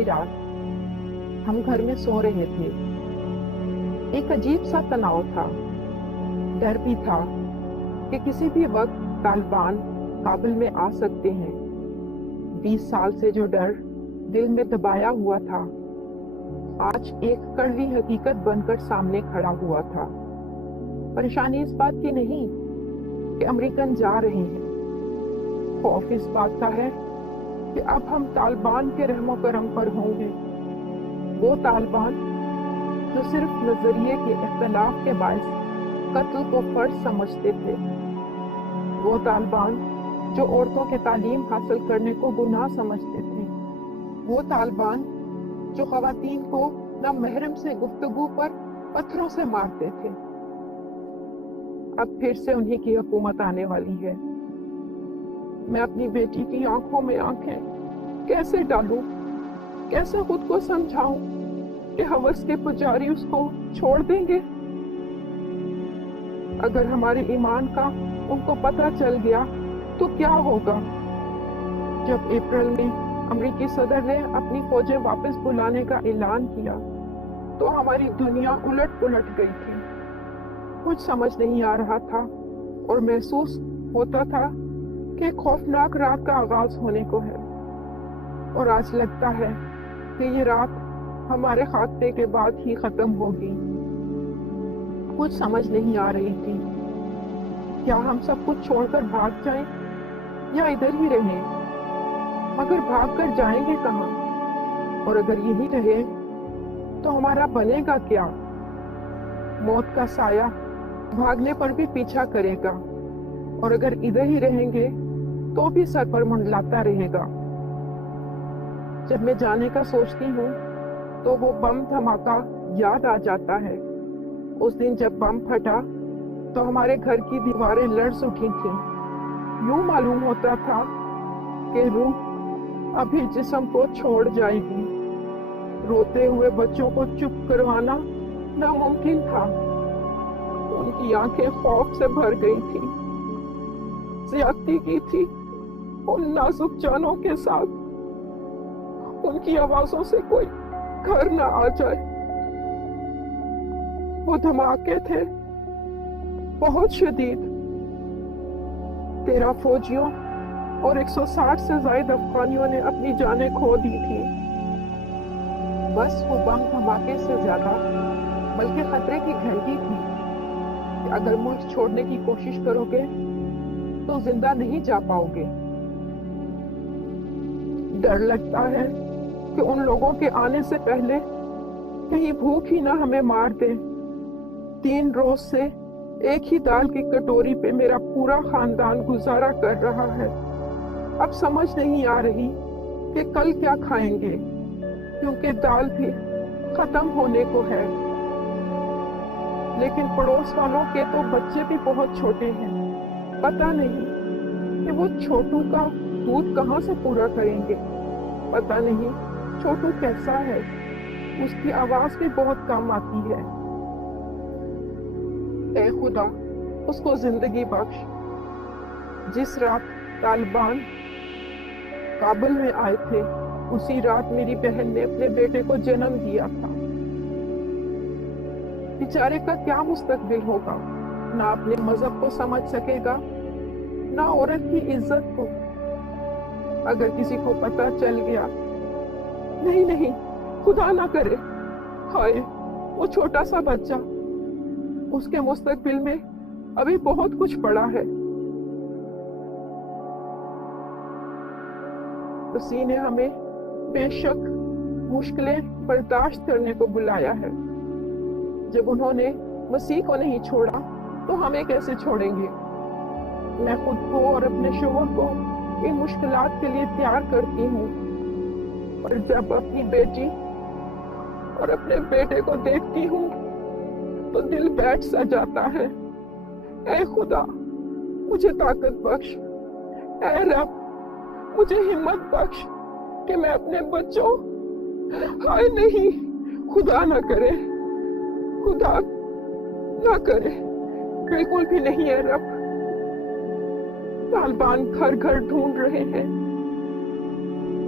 کی رات ہم گھر میں سو رہے تھے۔ ایک عجیب سا تناؤ تھا، ڈر بھی تھا کہ کسی بھی وقت طالبان کابل میں آ سکتے ہیں۔ 20 سال سے جو ڈر دل میں دبایا ہوا تھا آج ایک کڑوی حقیقت بن کر سامنے کھڑا ہوا تھا۔ پریشانی اس بات کی نہیں کہ امریکن جا رہے ہیں، خوف اس بات کا ہے کہ اب ہم طالبان کے رحم و کرم پر ہوں گے۔ وہ طالبان جو صرف نظریے کے اختلاف کے باعث قتل کو فرض سمجھتے تھے، وہ طالبان جو عورتوں کے تعلیم حاصل کرنے کو گناہ سمجھتے تھے، وہ طالبان جو خواتین کو نامحرم سے گفتگو پر پتھروں سے مارتے تھے، اب پھر سے انہی کی حکومت آنے والی ہے۔ میں اپنی بیٹی کی آنکھوں میں آنکھیں کیسے ڈالوں، کیسے خود کو سمجھاؤں کہ ہوس کے پجاری اس کو چھوڑ دیں گے؟ اگر ہمارے ایمان کا ان کو پتہ چل گیا تو کیا ہوگا؟ جب اپریل میں امریکی صدر نے اپنی فوجیں واپس بلانے کا اعلان کیا تو ہماری دنیا الٹ پلٹ گئی تھی۔ کچھ سمجھ نہیں آ رہا تھا اور محسوس ہوتا تھا کہ ایک خوفناک رات کا آغاز ہونے کو ہے، اور آج لگتا ہے کہ یہ رات ہمارے خاتمے کے بعد ہی ختم ہوگی۔ کچھ سمجھ نہیں آ رہی تھی، کیا ہم سب کچھ چھوڑ کر بھاگ جائیں یا ادھر ہی رہیں؟ مگر بھاگ کر جائیں گے کہاں؟ اور اگر یہی رہے تو ہمارا بنے گا کیا؟ موت کا سایہ بھاگنے پر بھی پیچھا کرے گا، اور اگر ادھر ہی رہیں گے تو بھی سر پر منڈلاتا رہے گا۔ جب میں جانے کا سوچتی ہوں تو وہ بم دھماکہ یاد آ جاتا ہے۔ اس دن جب بم پھٹا تو ہمارے گھر کی دیواریں لرز اٹھی تھیں۔ یوں معلوم ہوتا تھا کہ روح ابھی جسم کو چھوڑ جائے گی۔ روتے ہوئے بچوں کو چپ کروانا ناممکن تھا۔ ان کی آنکھیں خوف سے بھر گئی تھی۔ زیادتی کی تھی ان نازک جانوں کے ساتھ۔ ان کی آوازوں سے کوئی گھر نہ آ جائے۔ وہ دھماکے تھے بہت شدید۔ 13 فوجیوں اور 160 سے زائد افغانیوں نے اپنی جانیں کھو دی تھی۔ بس وہ بم دھماکے سے زیادہ بلکہ خطرے کی گھنٹی تھی کہ اگر ملک چھوڑنے کی کوشش کرو گے تو زندہ نہیں جا پاؤ گے۔ ڈر لگتا ہے کہ ان لوگوں کے آنے سے پہلے کہیں بھوک ہی نہ ہمیں مار دے۔ 3 روز سے ایک ہی دال کی کٹوری پہ میرا پورا خاندان گزارا کر رہا ہے۔ اب سمجھ نہیں آ رہی کہ کل کیا کھائیں گے، کیونکہ دال بھی ختم ہونے کو ہے۔ لیکن پڑوس والوں کے تو بچے بھی بہت چھوٹے ہیں، پتہ نہیں کہ وہ چھوٹو کا دودھ کہاں سے پورا کریں گے۔ پتہ نہیں چھوٹو کیسا ہے، اس کی آواز بھی بہت کم آتی ہے۔ اے خدا اس کو زندگی بخش۔ جس رات طالبان کابل میں آئے تھے اسی رات میری بہن نے اپنے بیٹے کو جنم دیا تھا۔ بیچارے کا کیا مستقبل ہوگا؟ نہ اپنے مذہب کو سمجھ سکے گا، نہ عورت کی عزت کو۔ اگر کسی کو پتہ چل گیا، نہیں خدا نہ کرے، ہائے وہ چھوٹا سا بچہ، اس کے مستقبل میں ابھی بہت کچھ پڑا ہے۔ اسی نے ہمیں بے شک مشکلیں برداشت کرنے کو بلایا ہے۔ جب انہوں نے مسیح کو نہیں چھوڑا تو ہمیں کیسے چھوڑیں گے؟ میں خود کو اور اپنے شوہر کو ان مشکلات کے لیے تیار کرتی ہوں، اور جب اپنی بیٹی اور اپنے بیٹے کو دیکھتی ہوں تو دل بیٹھ سا جاتا ہے۔ اے خدا مجھے طاقت بخش، اے رب مجھے ہمت بخش کہ میں اپنے بچوں، ہائے نہیں خدا نہ کرے، خدا نہ کرے، بالکل بھی نہیں ہے رب۔ طالبان گھر گھر ڈھونڈ رہے ہیں،